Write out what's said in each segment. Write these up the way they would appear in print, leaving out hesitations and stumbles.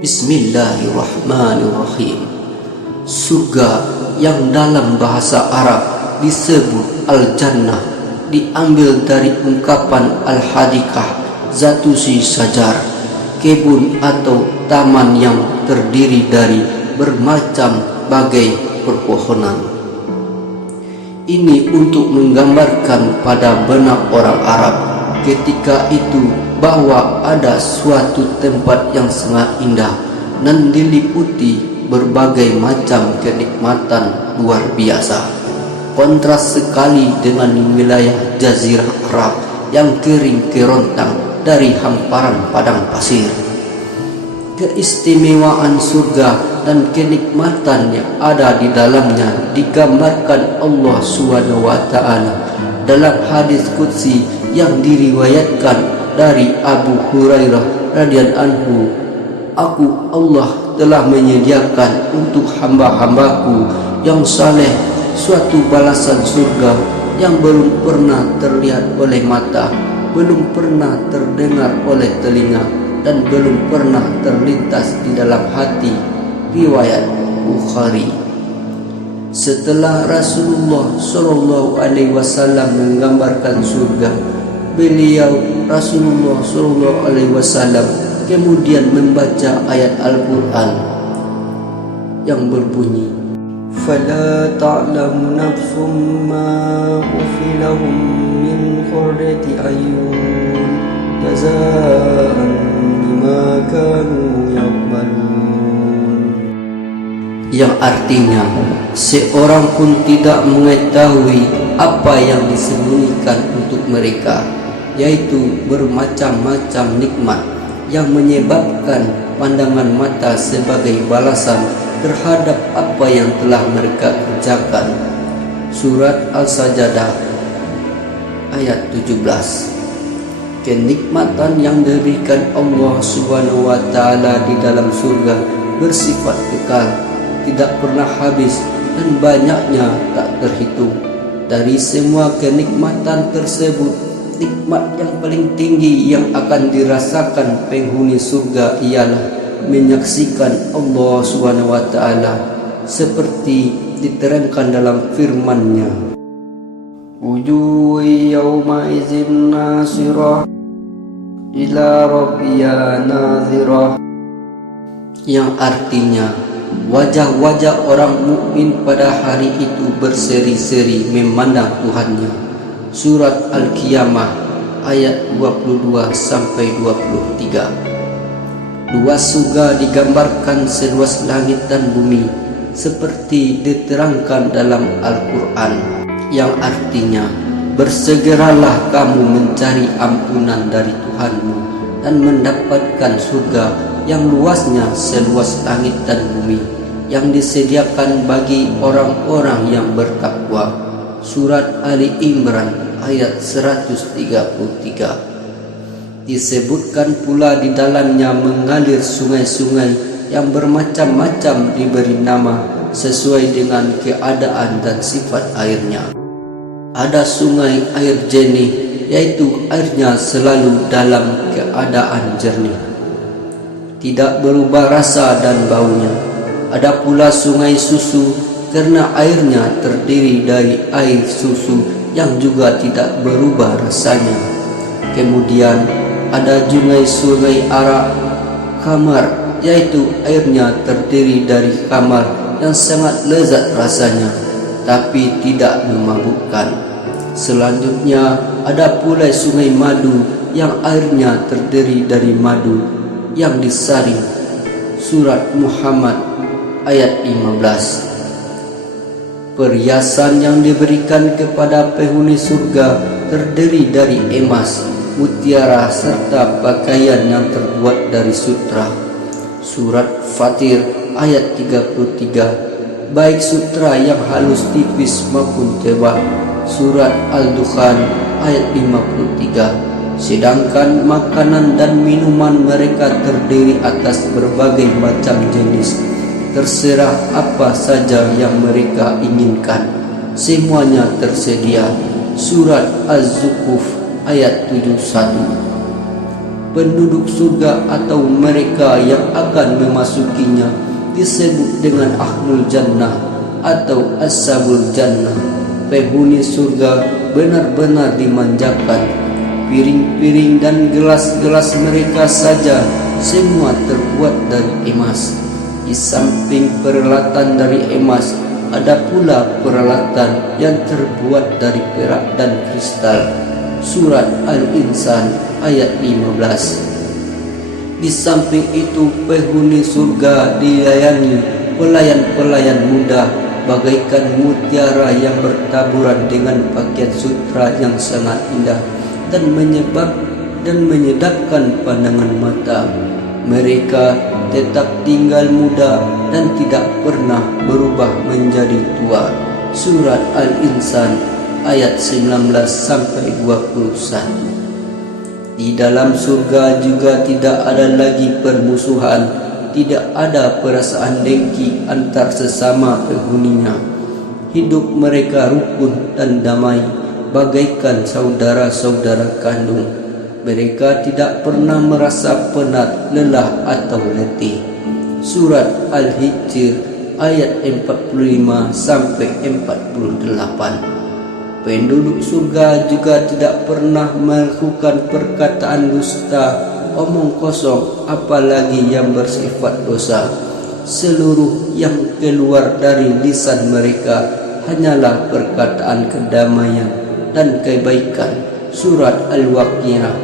Bismillahirrahmanirrahim. Surga yang dalam bahasa Arab disebut Al-Jannah diambil dari ungkapan Al-Hadikah, zatusi sajar, kebun atau taman yang terdiri dari bermacam bagai perpohonan. Ini untuk menggambarkan pada benak orang Arab ketika itu bahwa ada suatu tempat yang sangat indah dan diliputi berbagai macam kenikmatan luar biasa. Kontras sekali dengan wilayah Jazirah Arab yang kering kerontang dari hamparan padang pasir. Keistimewaan surga dan kenikmatan yang ada di dalamnya digambarkan Allah SWT dalam hadis qudsi yang diriwayatkan dari Abu Hurairah radhiyallahu anhu, "Aku Allah telah menyediakan untuk hamba-hambaku yang saleh suatu balasan surga yang belum pernah terlihat oleh mata, belum pernah terdengar oleh telinga, dan belum pernah terlintas di dalam hati." Riwayat Bukhari. Setelah Rasulullah SAW menggambarkan surga, beliau Rasulullah SAW kemudian membaca ayat Al-Quran yang berbunyi, "Fala ta'lamu nafsum ma ufilahum min qurrati ayun jazaan bima kanu ya'malun." Yang artinya seorang pun tidak mengetahui apa yang disembunyikan untuk mereka, yaitu bermacam-macam nikmat yang menyebabkan pandangan mata sebagai balasan terhadap apa yang telah mereka kerjakan. Surat Al-Sajdah ayat 17. Kenikmatan yang diberikan Allah SWT di dalam surga bersifat kekal, tidak pernah habis, dan banyaknya tak terhitung. Dari semua kenikmatan tersebut, nikmat yang paling tinggi yang akan dirasakan penghuni surga ialah menyaksikan Allah SWT seperti diterangkan dalam firman-Nya, "Wujuh yawma idzin nasirah ila rabbiha nadhirah," yang artinya wajah-wajah orang mukmin pada hari itu berseri-seri memandang Tuhannya. Surat Al-Qiyamah ayat 22-23. Luas surga digambarkan seluas langit dan bumi seperti diterangkan dalam Al-Quran, yang artinya bersegeralah kamu mencari ampunan dari Tuhanmu dan mendapatkan surga yang luasnya seluas langit dan bumi yang disediakan bagi orang-orang yang bertakwa. Surat Ali Imran ayat 133. Disebutkan pula di dalamnya mengalir sungai-sungai yang bermacam-macam diberi nama sesuai dengan keadaan dan sifat airnya. Ada sungai air jernih, yaitu airnya selalu dalam keadaan jernih, tidak berubah rasa dan baunya. Ada pula sungai susu, karena airnya terdiri dari air susu yang juga tidak berubah rasanya. Kemudian ada sungai arak, khamar, yaitu airnya terdiri dari khamar yang sangat lezat rasanya, tapi tidak memabukkan. Selanjutnya ada pula sungai madu yang airnya terdiri dari madu yang disaring. Surat Muhammad ayat 15. Perhiasan yang diberikan kepada penghuni surga terdiri dari emas, mutiara, serta pakaian yang terbuat dari sutra. Surat Fatir ayat 33. Baik sutra yang halus, tipis maupun tebal. Surat Al-Dukhan ayat 53. Sedangkan makanan dan minuman mereka terdiri atas berbagai macam jenis, terserah apa saja yang mereka inginkan, semuanya tersedia. Surat Az-Zukhruf ayat 71. Penduduk surga atau mereka yang akan memasukinya disebut dengan Ahlul Jannah atau Ashabul Jannah. Penghuni surga benar-benar dimanjakan. Piring-piring dan gelas-gelas mereka saja semua terbuat dari emas. Di samping peralatan dari emas, ada pula peralatan yang terbuat dari perak dan kristal. Surat Al-Insan ayat 15. Di samping itu, penghuni surga dilayani pelayan-pelayan muda bagaikan mutiara yang bertaburan dengan pakaian sutra yang sangat indah dan menyedapkan pandangan mata. Mereka tetap tinggal muda dan tidak pernah berubah menjadi tua. Surat Al-Insan ayat 19-21. Di dalam surga juga tidak ada lagi permusuhan, tidak ada perasaan dengki antar sesama penghuninya. Hidup mereka rukun dan damai, bagaikan saudara-saudara kandung. Mereka tidak pernah merasa penat, lelah atau letih. Surat Al-Hijr ayat 45-48. Penduduk surga juga tidak pernah melakukan perkataan dusta, omong kosong, apalagi yang bersifat dosa. Seluruh yang keluar dari lisan mereka hanyalah perkataan kedamaian dan kebaikan. Surat Al-Waqiah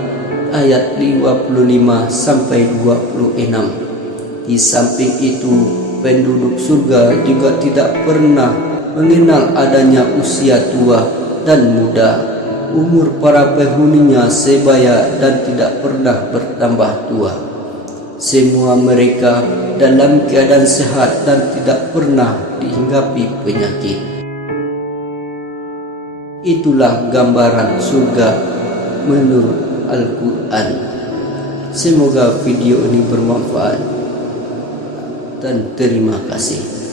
ayat 55-26. Di samping itu, penduduk surga juga tidak pernah mengenal adanya usia tua dan muda. Umur para penghuninya sebaya dan tidak pernah bertambah tua. Semua mereka dalam keadaan sehat dan tidak pernah dihinggapi penyakit. Itulah gambaran surga menurut Al-Quran. Semoga video ini bermanfaat dan terima kasih.